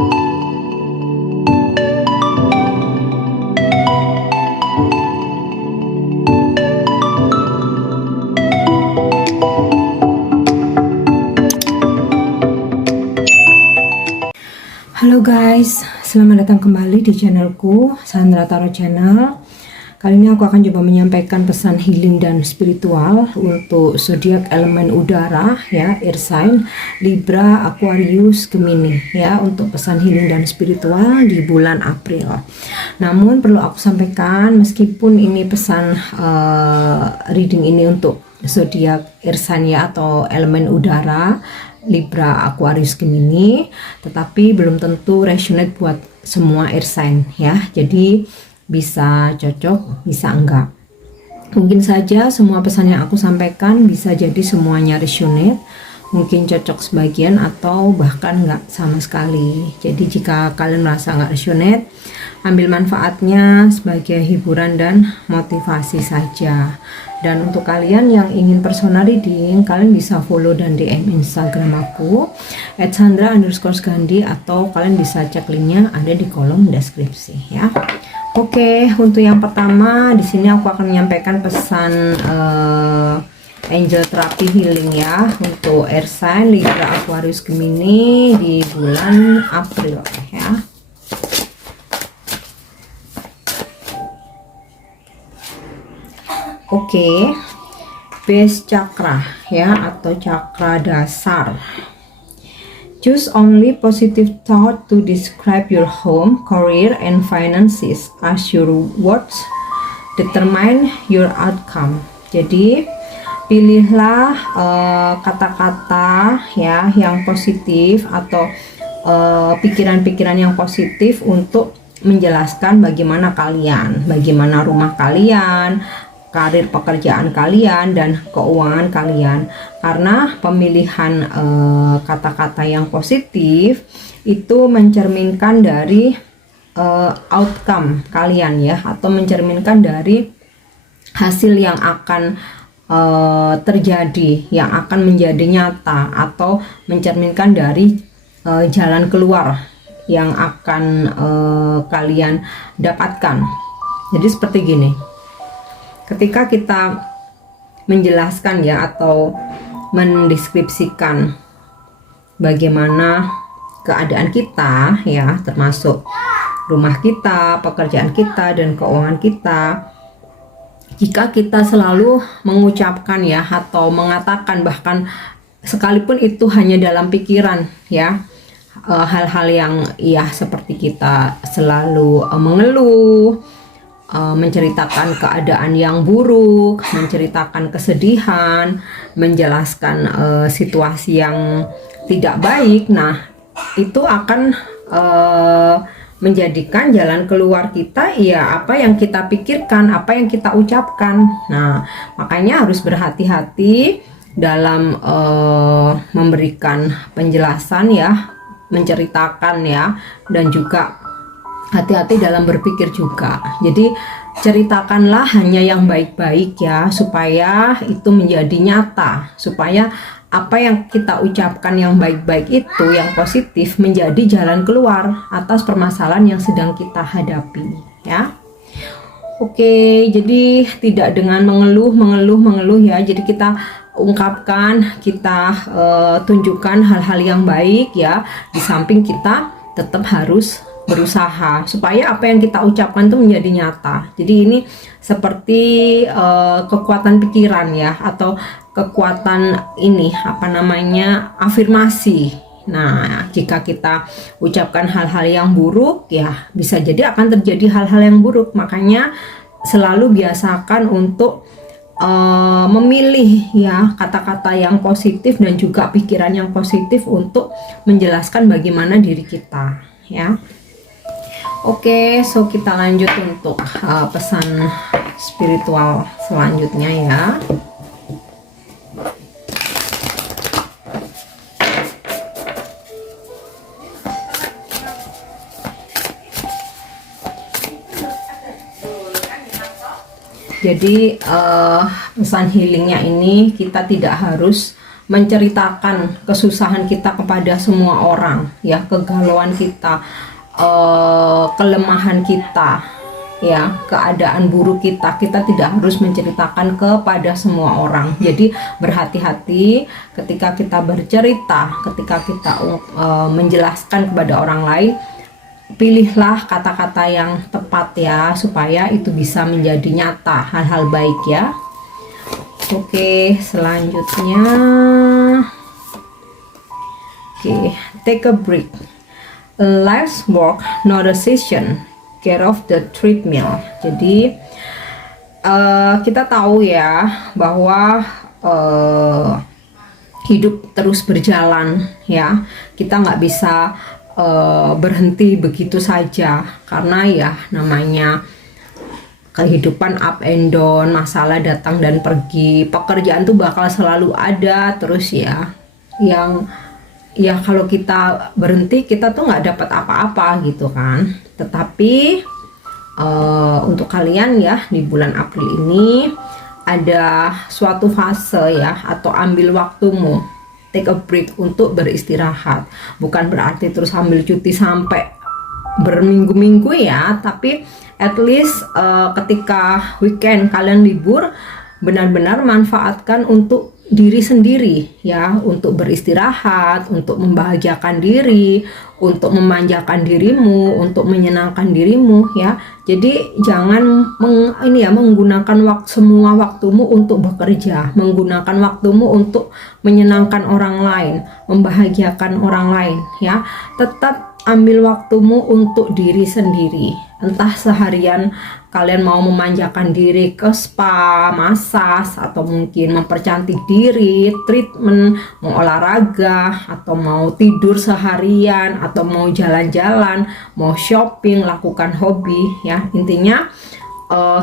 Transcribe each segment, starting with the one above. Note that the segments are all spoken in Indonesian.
Halo guys, selamat datang kembali di channelku, Sandra Tarot Channel. Kali ini aku akan coba menyampaikan pesan healing dan spiritual untuk zodiak elemen udara ya, Air sign Libra, Aquarius, Gemini ya, untuk pesan healing dan spiritual di bulan April. Namun perlu aku sampaikan, meskipun ini pesan reading ini untuk zodiak Air sign ya, atau elemen udara Libra, Aquarius, Gemini, tetapi belum tentu resonate buat semua air sign ya. Jadi bisa cocok, bisa enggak. Mungkin saja semua pesan yang aku sampaikan bisa jadi semuanya resonate, mungkin cocok sebagian atau bahkan enggak sama sekali. Jadi jika kalian merasa enggak resonate, ambil manfaatnya sebagai hiburan dan motivasi saja. Dan untuk kalian yang ingin personal reading, kalian bisa follow dan DM Instagram aku @sandra_gandhi, atau kalian bisa cek linknya ada di kolom deskripsi ya. Oke, untuk yang pertama di sini aku akan menyampaikan pesan angel therapy healing ya untuk air sign Libra, Aquarius, Gemini di bulan April ya. Oke, base chakra ya, atau chakra dasar. Choose only positive thought to describe your home, career, and finances as your words determine your outcome. Jadi pilihlah kata-kata ya yang positif atau pikiran-pikiran yang positif untuk menjelaskan bagaimana kalian, bagaimana rumah kalian, karir pekerjaan kalian, dan keuangan kalian. Karena pemilihan kata-kata yang positif itu mencerminkan dari outcome kalian ya, atau mencerminkan dari hasil yang akan terjadi, yang akan menjadi nyata, atau mencerminkan dari jalan keluar yang akan kalian dapatkan. Jadi seperti gini, ketika kita menjelaskan ya, atau mendeskripsikan bagaimana keadaan kita ya, termasuk rumah kita, pekerjaan kita, dan keuangan kita, jika kita selalu mengucapkan ya, atau mengatakan, bahkan sekalipun itu hanya dalam pikiran ya, hal-hal yang ya seperti kita selalu mengeluh, menceritakan keadaan yang buruk, menceritakan kesedihan, menjelaskan situasi yang tidak baik, nah itu akan menjadikan jalan keluar kita ya apa yang kita pikirkan, apa yang kita ucapkan. Nah makanya harus berhati-hati dalam memberikan penjelasan ya, menceritakan ya, dan juga hati-hati dalam berpikir juga. Jadi ceritakanlah hanya yang baik-baik ya, supaya itu menjadi nyata, supaya apa yang kita ucapkan yang baik-baik itu, yang positif, menjadi jalan keluar atas permasalahan yang sedang kita hadapi ya. Oke, jadi tidak dengan mengeluh ya. Jadi kita ungkapkan, kita tunjukkan hal-hal yang baik ya, di samping kita tetap harus berusaha supaya apa yang kita ucapkan itu menjadi nyata. Jadi ini seperti kekuatan pikiran ya, atau kekuatan ini apa namanya, afirmasi. Nah jika kita ucapkan hal-hal yang buruk ya, bisa jadi akan terjadi hal-hal yang buruk. Makanya selalu biasakan untuk memilih ya kata-kata yang positif dan juga pikiran yang positif untuk menjelaskan bagaimana diri kita ya. Oke, so kita lanjut untuk pesan spiritual selanjutnya ya. Jadi pesan healingnya ini, kita tidak harus menceritakan kesusahan kita kepada semua orang, ya, kegalauan kita, kelemahan kita, ya, keadaan buruk kita tidak harus menceritakan kepada semua orang. Jadi berhati-hati ketika kita bercerita, ketika kita menjelaskan kepada orang lain. Pilihlah kata-kata yang tepat ya, supaya itu bisa menjadi nyata hal-hal baik ya. Oke, selanjutnya, take a break. Life's work, not a session. Get off the treadmill. Jadi kita tahu ya bahwa hidup terus berjalan ya. Kita nggak bisa berhenti begitu saja, karena ya namanya kehidupan up and down, masalah datang dan pergi, pekerjaan tuh bakal selalu ada terus ya. Yang ya kalau kita berhenti kita tuh nggak dapat apa-apa gitu kan. Tetapi untuk kalian ya di bulan April ini ada suatu fase ya, atau ambil waktumu, take a break untuk beristirahat. Bukan berarti terus ambil cuti sampai berminggu-minggu ya, tapi at least ketika weekend kalian libur, benar-benar manfaatkan untuk diri sendiri ya, untuk beristirahat, untuk membahagiakan diri, untuk memanjakan dirimu, untuk menyenangkan dirimu ya. Jadi jangan menggunakan semua waktumu untuk bekerja, menggunakan waktumu untuk menyenangkan orang lain, membahagiakan orang lain ya. Tetap ambil waktumu untuk diri sendiri. Entah seharian kalian mau memanjakan diri ke spa, massage, atau mungkin mempercantik diri, treatment, mau olahraga, atau mau tidur seharian, atau mau jalan-jalan, mau shopping, lakukan hobi ya. Intinya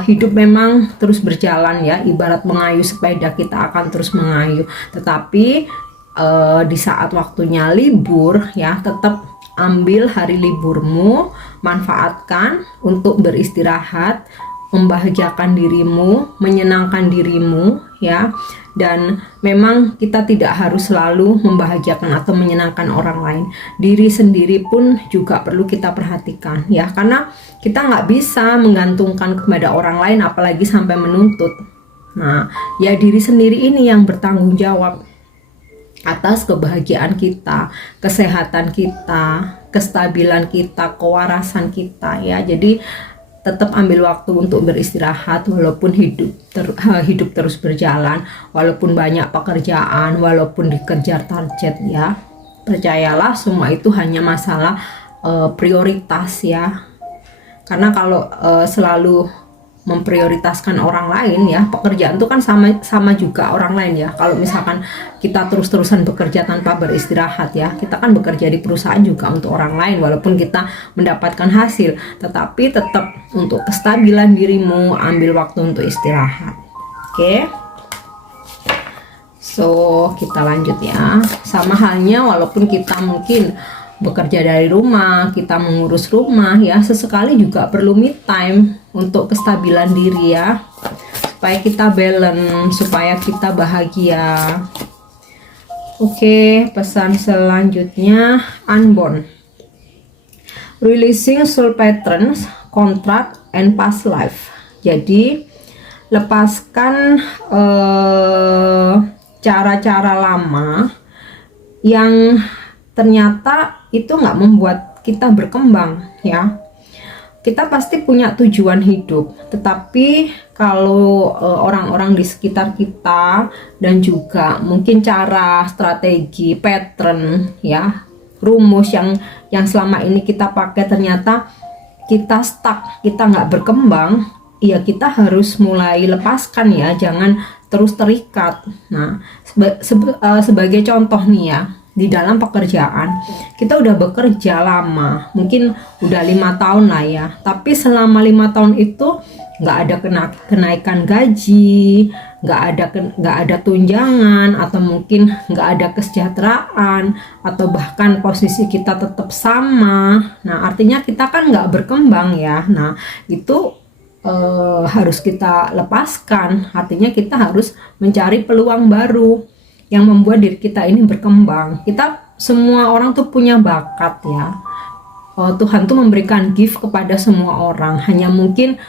hidup memang terus berjalan ya, ibarat mengayuh sepeda, kita akan terus mengayuh. Tetapi di saat waktunya libur ya, tetap ambil hari liburmu, manfaatkan untuk beristirahat, membahagiakan dirimu, menyenangkan dirimu ya. Dan memang kita tidak harus selalu membahagiakan atau menyenangkan orang lain. Diri sendiri pun juga perlu kita perhatikan ya, karena kita nggak bisa menggantungkan kepada orang lain, apalagi sampai menuntut. Nah ya, diri sendiri ini yang bertanggung jawab atas kebahagiaan kita, kesehatan kita, kestabilan kita, kewarasan kita ya. Jadi tetap ambil waktu untuk beristirahat, walaupun hidup terus berjalan, walaupun banyak pekerjaan, walaupun dikejar target ya. Percayalah, semua itu hanya masalah prioritas ya. Karena kalau selalu memprioritaskan orang lain ya, pekerjaan itu kan sama juga orang lain ya. Kalau misalkan kita terus-terusan bekerja tanpa beristirahat ya, kita kan bekerja di perusahaan juga untuk orang lain, walaupun kita mendapatkan hasil, tetapi tetap untuk kestabilan dirimu, ambil waktu untuk istirahat. Oke. So kita lanjut ya. Sama halnya walaupun kita mungkin bekerja dari rumah, kita mengurus rumah ya, sesekali juga perlu me time untuk kestabilan diri ya, supaya kita balance, supaya kita bahagia. Oke, pesan selanjutnya, unbound, releasing soul patterns, contract and past life. Jadi lepaskan cara-cara lama yang ternyata itu nggak membuat kita berkembang ya. Kita pasti punya tujuan hidup, tetapi kalau orang-orang di sekitar kita dan juga mungkin cara, strategi, pattern ya, rumus yang selama ini kita pakai ternyata kita stuck, kita nggak berkembang, ya kita harus mulai lepaskan ya, jangan terus terikat. Nah sebagai contoh nih ya, di dalam pekerjaan kita udah bekerja lama, mungkin udah 5 tahun lah ya, tapi selama 5 tahun itu nggak ada kenaikan gaji, nggak ada tunjangan, atau mungkin nggak ada kesejahteraan, atau bahkan posisi kita tetap sama. Nah artinya kita kan nggak berkembang ya. Nah itu harus kita lepaskan, artinya kita harus mencari peluang baru. yang membuat diri kita ini berkembang. Kita semua orang tuh punya bakat ya. Tuhan tuh memberikan gift kepada semua orang, hanya mungkin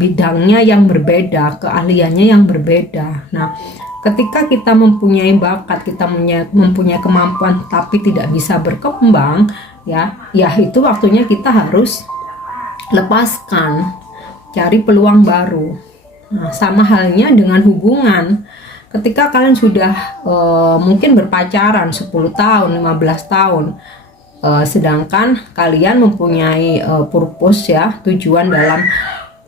bidangnya yang berbeda, keahliannya yang berbeda. Nah, ketika kita mempunyai bakat, kita mempunyai kemampuan tapi tidak bisa berkembang, ya itu waktunya kita harus lepaskan, cari peluang baru. Nah, sama halnya dengan hubungan. Ketika kalian sudah mungkin berpacaran 10 tahun, 15 tahun, sedangkan kalian mempunyai purpose ya, tujuan dalam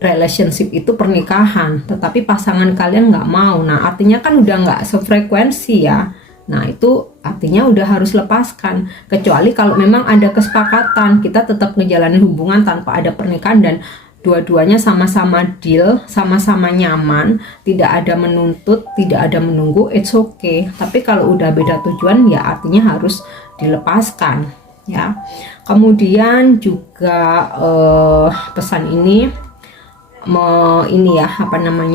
relationship itu pernikahan, tetapi pasangan kalian nggak mau. Nah, artinya kan udah nggak sefrekuensi ya. Nah, itu artinya udah harus lepaskan. Kecuali kalau memang ada kesepakatan, kita tetap ngejalanin hubungan tanpa ada pernikahan dan dua-duanya sama-sama deal, sama-sama nyaman, tidak ada menuntut, tidak ada menunggu, it's okay. Tapi kalau udah beda tujuan ya artinya harus dilepaskan ya. Kemudian juga pesan ini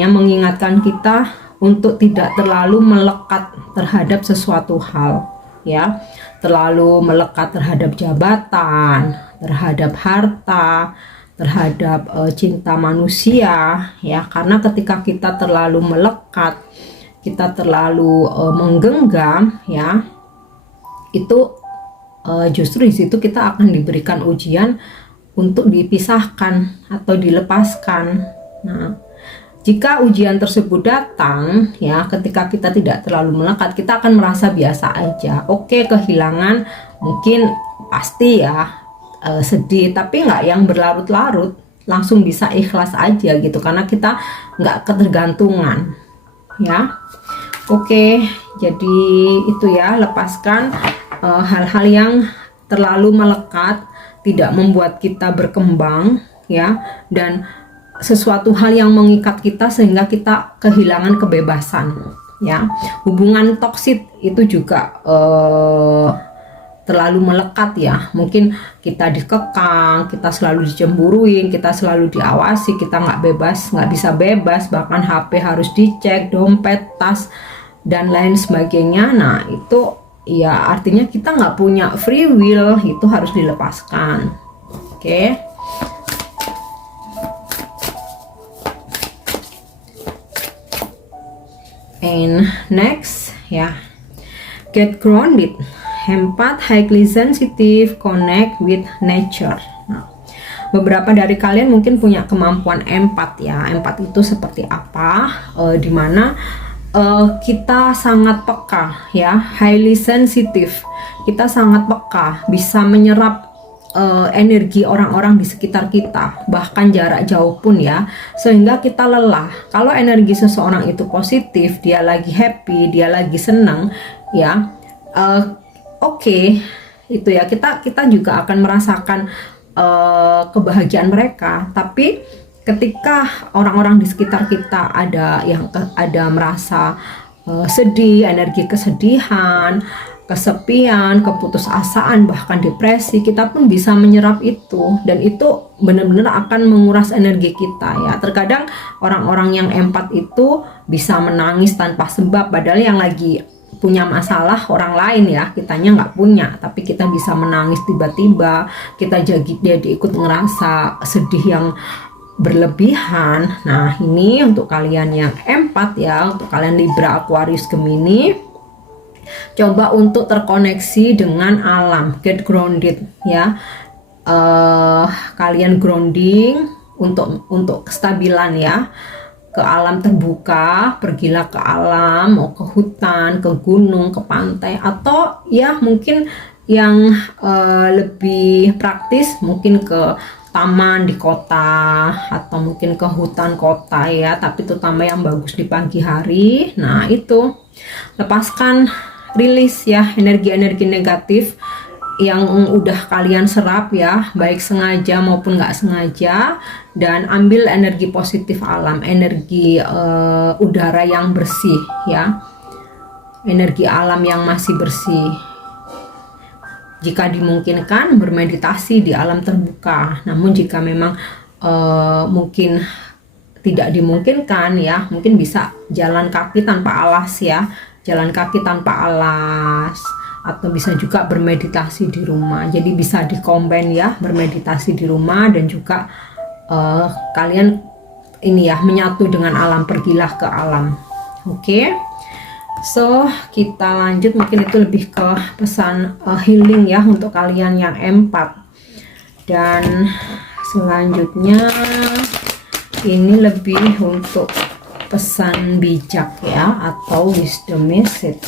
mengingatkan kita untuk tidak terlalu melekat terhadap sesuatu hal ya, terlalu melekat terhadap jabatan, terhadap harta, terhadap cinta manusia ya. Karena ketika kita terlalu melekat, kita terlalu menggenggam ya, itu justru di situ kita akan diberikan ujian untuk dipisahkan atau dilepaskan. Nah, jika ujian tersebut datang ya, ketika kita tidak terlalu melekat, kita akan merasa biasa aja. Oke, kehilangan mungkin pasti ya, sedih, tapi nggak yang berlarut-larut, langsung bisa ikhlas aja gitu, karena kita nggak ketergantungan ya. Oke, jadi itu ya, lepaskan hal-hal yang terlalu melekat, tidak membuat kita berkembang ya, dan sesuatu hal yang mengikat kita sehingga kita kehilangan kebebasan ya. Hubungan toksik itu juga terlalu melekat ya, mungkin kita dikekang, kita selalu dicemburuin, kita selalu diawasi, kita nggak bebas, nggak bisa bebas, bahkan HP harus dicek, dompet, tas dan lain sebagainya. Nah, itu ya artinya kita nggak punya free will, itu harus dilepaskan. Oke. And next ya, get grounded. Empath, highly sensitive, connect with nature. Nah, beberapa dari kalian mungkin punya kemampuan empat ya. Empat itu seperti apa? Dimana kita sangat peka ya, highly sensitive. Kita sangat peka, bisa menyerap energi orang-orang di sekitar kita, bahkan jarak jauh pun ya, sehingga kita lelah. Kalau energi seseorang itu positif, dia lagi happy, dia lagi senang ya, oke, itu ya, kita juga akan merasakan kebahagiaan mereka. Tapi ketika orang-orang di sekitar kita ada yang ada merasa sedih, energi kesedihan, kesepian, keputusasaan, bahkan depresi, kita pun bisa menyerap itu, dan itu benar-benar akan menguras energi kita ya. Terkadang orang-orang yang empat itu bisa menangis tanpa sebab, padahal yang lagi punya masalah orang lain ya, kitanya nggak punya, tapi kita bisa menangis tiba-tiba, kita jadi ikut ngerasa sedih yang berlebihan. Nah, ini untuk kalian yang empat ya, untuk kalian Libra, Aquarius, Gemini, coba untuk terkoneksi dengan alam, get grounded ya. Kalian grounding untuk kestabilan ya, ke alam terbuka, pergilah ke alam, mau ke hutan, ke gunung, ke pantai, atau ya mungkin yang lebih praktis mungkin ke taman di kota, atau mungkin ke hutan kota ya, tapi terutama yang bagus di pagi hari. Nah, itu lepaskan, rilis ya energi-energi negatif yang udah kalian serap ya, baik sengaja maupun nggak sengaja, dan ambil energi positif alam, energi udara yang bersih ya, energi alam yang masih bersih. Jika dimungkinkan, bermeditasi di alam terbuka. Namun jika memang mungkin tidak dimungkinkan ya, mungkin bisa jalan kaki tanpa alas ya, jalan kaki tanpa alas, atau bisa juga bermeditasi di rumah. Jadi bisa dikombin ya, bermeditasi di rumah dan juga kalian ini ya menyatu dengan alam, pergilah ke alam. Oke. So kita lanjut, mungkin itu lebih ke pesan healing ya untuk kalian yang empat. Dan selanjutnya ini lebih untuk pesan bijak ya, atau wisdom message.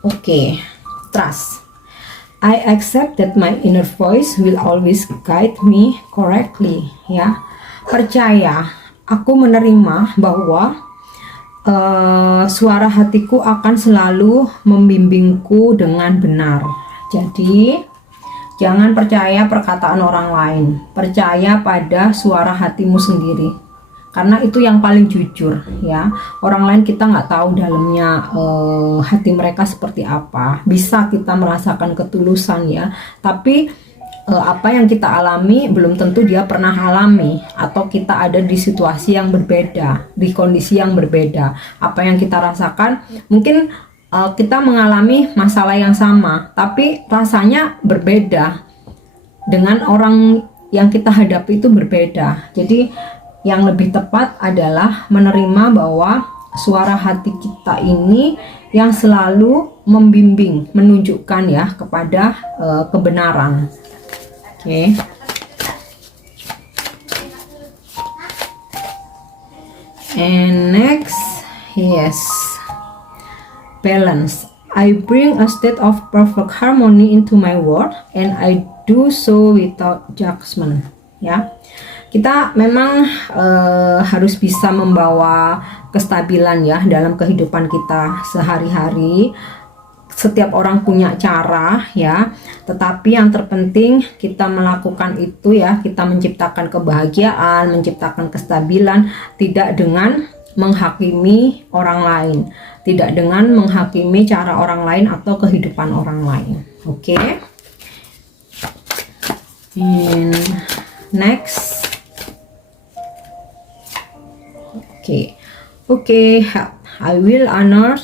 Oke, trust. I accept that my inner voice will always guide me correctly. Ya, percaya, aku menerima bahwa suara hatiku akan selalu membimbingku dengan benar. Jadi, jangan percaya perkataan orang lain, percaya pada suara hatimu sendiri. Karena itu yang paling jujur ya. Orang lain kita nggak tahu dalamnya hati mereka seperti apa. Bisa kita merasakan ketulusan ya, tapi apa yang kita alami belum tentu dia pernah alami, atau kita ada di situasi yang berbeda, di kondisi yang berbeda. Apa yang kita rasakan mungkin kita mengalami masalah yang sama, tapi rasanya berbeda dengan orang yang kita hadapi, itu berbeda. Jadi yang lebih tepat adalah menerima bahwa suara hati kita ini yang selalu membimbing, menunjukkan ya kepada kebenaran. Oke. And next, yes, balance. I bring a state of perfect harmony into my world and I do so without judgment. Ya. Kita memang harus bisa membawa kestabilan ya dalam kehidupan kita sehari-hari. Setiap orang punya cara ya, tetapi yang terpenting kita melakukan itu ya, kita menciptakan kebahagiaan, menciptakan kestabilan, tidak dengan menghakimi orang lain, tidak dengan menghakimi cara orang lain atau kehidupan orang lain. Oke. And next. Okay, I will honor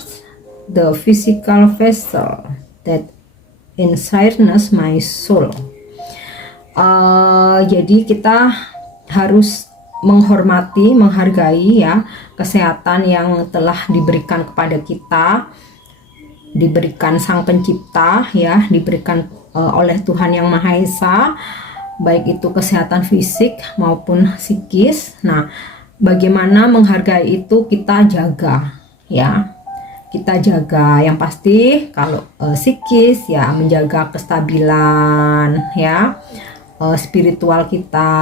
the physical vessel that ensnares my soul. Jadi kita harus menghormati, menghargai ya kesehatan yang telah diberikan kepada kita, diberikan Sang Pencipta ya, diberikan oleh Tuhan Yang Maha Esa, baik itu kesehatan fisik maupun psikis. Nah, bagaimana menghargai itu kita jaga ya, kita jaga. Yang pasti kalau psikis ya menjaga kestabilan ya, spiritual kita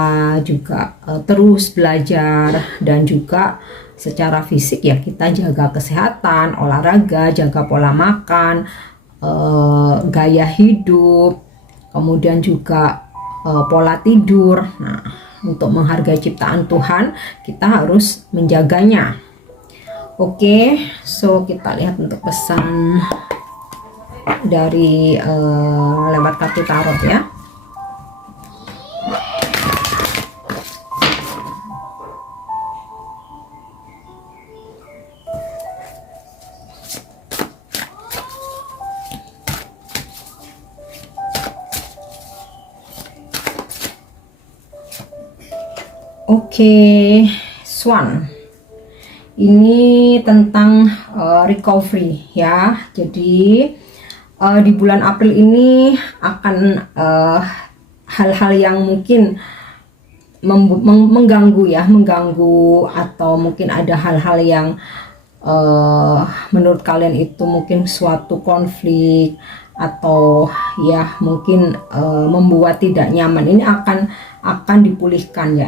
juga terus belajar, dan juga secara fisik ya kita jaga kesehatan, olahraga, jaga pola makan, gaya hidup, kemudian juga pola tidur. Nah, untuk menghargai ciptaan Tuhan, kita harus menjaganya. Oke, so kita lihat untuk pesan dari lewat kartu tarot ya. Oke, Swan. Ini tentang recovery ya. Jadi di bulan April ini akan hal-hal yang mungkin mengganggu ya, mengganggu, atau mungkin ada hal-hal yang menurut kalian itu mungkin suatu konflik, atau ya mungkin membuat tidak nyaman. Ini akan dipulihkan ya.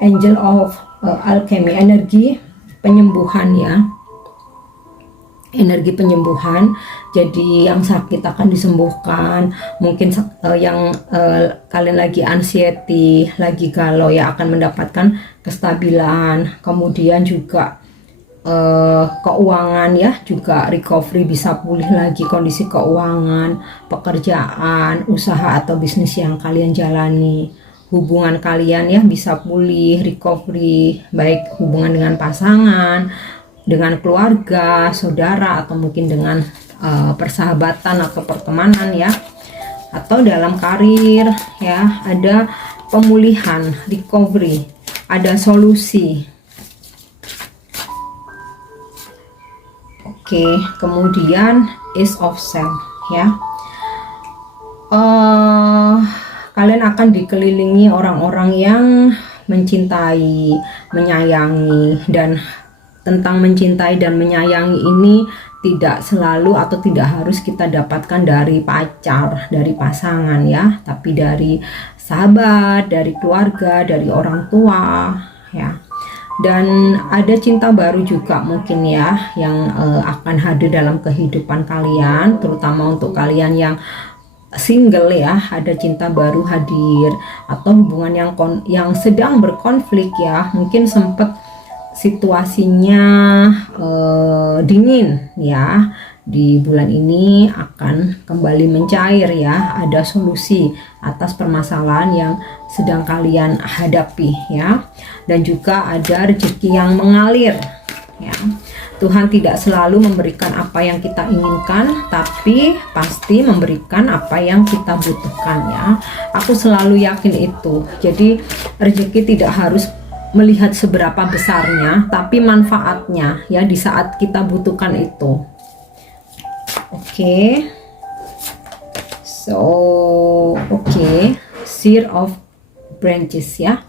Angel of Alchemy, energi penyembuhan ya, energi penyembuhan. Jadi yang sakit akan disembuhkan. Mungkin yang kalian lagi anxiety, lagi galau ya, akan mendapatkan kestabilan. Kemudian juga keuangan ya, juga recovery, bisa pulih lagi kondisi keuangan, pekerjaan, usaha atau bisnis yang kalian jalani. hubungan kalian ya bisa pulih, recovery, baik hubungan dengan pasangan, dengan keluarga, saudara, atau mungkin dengan persahabatan atau pertemanan ya, atau dalam karir ya, ada pemulihan, recovery, ada solusi. Oke, kemudian Ace of Self ya. Kalian akan dikelilingi orang-orang yang mencintai, menyayangi, dan tentang mencintai dan menyayangi ini tidak selalu atau tidak harus kita dapatkan dari pacar, dari pasangan ya, tapi dari sahabat, dari keluarga, dari orang tua ya. Dan ada cinta baru juga mungkin ya yang akan hadir dalam kehidupan kalian, terutama untuk kalian yang single ya, ada cinta baru hadir, atau hubungan yang sedang berkonflik ya, mungkin sempat situasinya dingin ya, di bulan ini akan kembali mencair ya, ada solusi atas permasalahan yang sedang kalian hadapi ya. Dan juga ada rezeki yang mengalir ya. Tuhan tidak selalu memberikan apa yang kita inginkan, tapi pasti memberikan apa yang kita butuhkan ya. Aku selalu yakin itu. Jadi rezeki tidak harus melihat seberapa besarnya, tapi manfaatnya ya di saat kita butuhkan itu. Oke. Seer of Branches ya.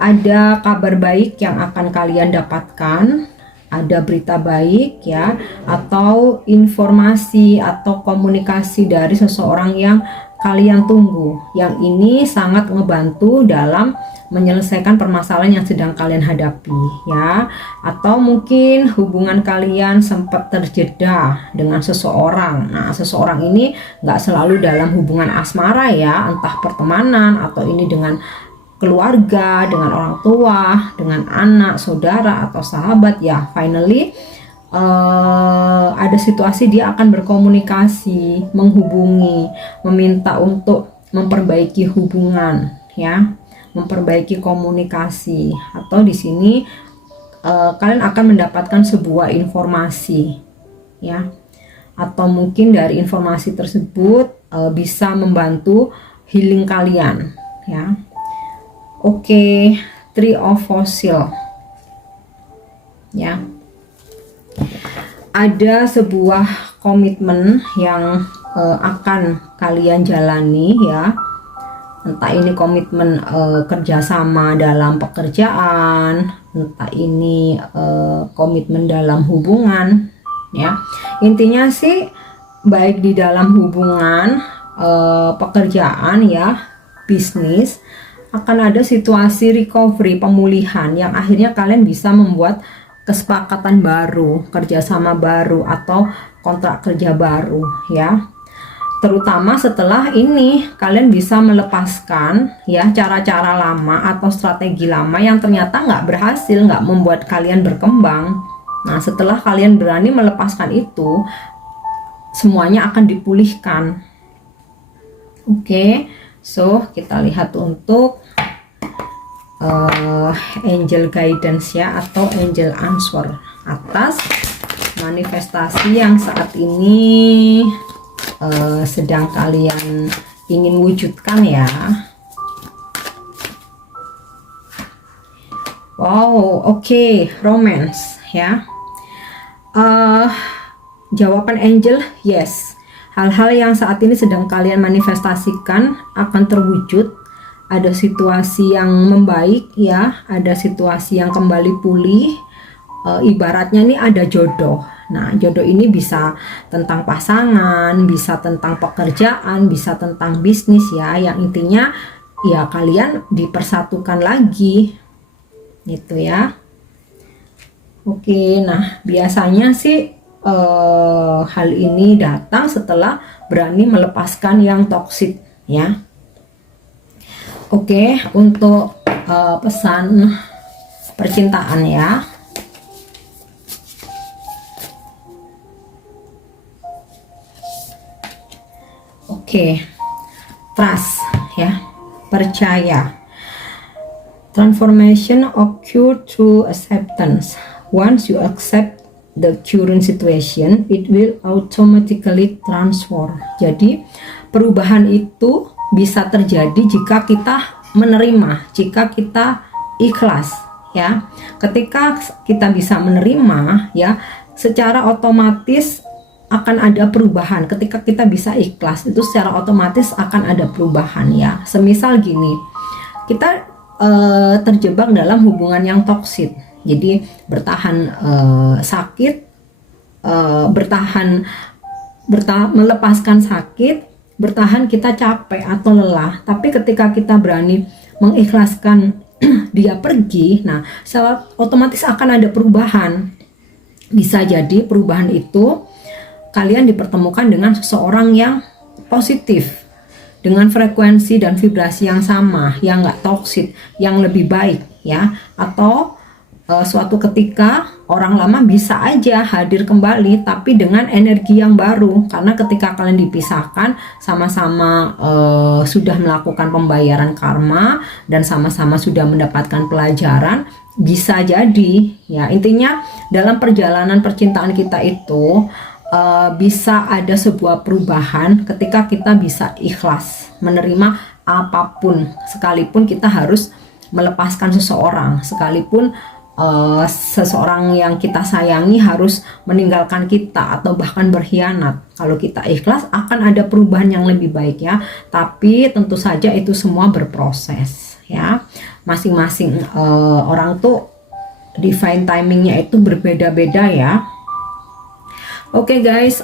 Ada kabar baik yang akan kalian dapatkan, ada berita baik ya, atau informasi atau komunikasi dari seseorang yang kalian tunggu. Yang ini sangat ngebantu dalam menyelesaikan permasalahan yang sedang kalian hadapi ya. Atau mungkin hubungan kalian sempat terjeda dengan seseorang. Nah, seseorang ini nggak selalu dalam hubungan asmara ya, entah pertemanan atau ini dengan keluarga, dengan orang tua, dengan anak, saudara, atau sahabat ya. Finally ada situasi dia akan berkomunikasi, menghubungi, meminta untuk memperbaiki hubungan ya, memperbaiki komunikasi, atau di sini kalian akan mendapatkan sebuah informasi ya, atau mungkin dari informasi tersebut bisa membantu healing kalian ya. Oke, Tree of Fossil ya. Ada sebuah komitmen yang akan kalian jalani ya. Entah ini komitmen kerjasama dalam pekerjaan, entah ini komitmen dalam hubungan ya. Intinya sih baik di dalam hubungan, pekerjaan ya, bisnis, akan ada situasi recovery, pemulihan yang akhirnya kalian bisa membuat kesepakatan baru, kerjasama baru, atau kontrak kerja baru ya. Terutama setelah ini kalian bisa melepaskan ya cara-cara lama atau strategi lama yang ternyata nggak berhasil, nggak membuat kalian berkembang. Nah, setelah kalian berani melepaskan itu, semuanya akan dipulihkan. Oke. So, kita lihat untuk angel guidance ya, atau angel answer atas manifestasi yang saat ini sedang kalian ingin wujudkan ya. Wow, oke, romance ya. Jawaban angel, yes. Hal-hal yang saat ini sedang kalian manifestasikan akan terwujud. Ada situasi yang membaik ya, ada situasi yang kembali pulih. Ibaratnya nih ada jodoh. Nah, jodoh ini bisa tentang pasangan, bisa tentang pekerjaan, bisa tentang bisnis ya. Yang intinya ya kalian dipersatukan lagi gitu ya. Oke, nah biasanya sih hal ini datang setelah berani melepaskan yang toksik ya. Oke, untuk pesan percintaan ya. Oke, trust ya, percaya. Transformation occur through acceptance. Once you accept the current situation, it will automatically transform. Jadi perubahan itu bisa terjadi jika kita menerima, jika kita ikhlas, ya. Ketika kita bisa menerima, ya, secara otomatis akan ada perubahan. Ketika kita bisa ikhlas, itu secara otomatis akan ada perubahan, ya. Semisal gini, kita terjebak dalam hubungan yang toksik, jadi bertahan sakit, melepaskan sakit, bertahan kita capek atau lelah. Tapi ketika kita berani mengikhlaskan dia pergi, nah secara otomatis akan ada perubahan. Bisa jadi perubahan itu kalian dipertemukan dengan seseorang yang positif, dengan frekuensi dan vibrasi yang sama, yang nggak toksik, yang lebih baik, ya. Atau suatu ketika orang lama bisa aja hadir kembali, tapi dengan energi yang baru, karena ketika kalian dipisahkan, sama-sama sudah melakukan pembayaran karma dan sama-sama sudah mendapatkan pelajaran, bisa jadi, ya. Intinya dalam perjalanan percintaan kita itu bisa ada sebuah perubahan ketika kita bisa ikhlas menerima apapun, sekalipun kita harus melepaskan seseorang, sekalipun seseorang yang kita sayangi harus meninggalkan kita atau bahkan berkhianat. Kalau kita ikhlas akan ada perubahan yang lebih baik, ya. Tapi tentu saja itu semua berproses, ya. Masing-masing orang tuh divine timingnya itu berbeda-beda, ya. Oke guys,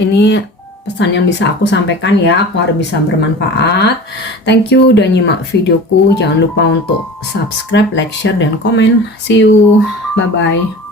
ini pesan yang bisa aku sampaikan, ya. Aku harap bisa bermanfaat. Thank you udah nyimak videoku. Jangan lupa untuk subscribe, like, share, dan komen. See you. Bye-bye.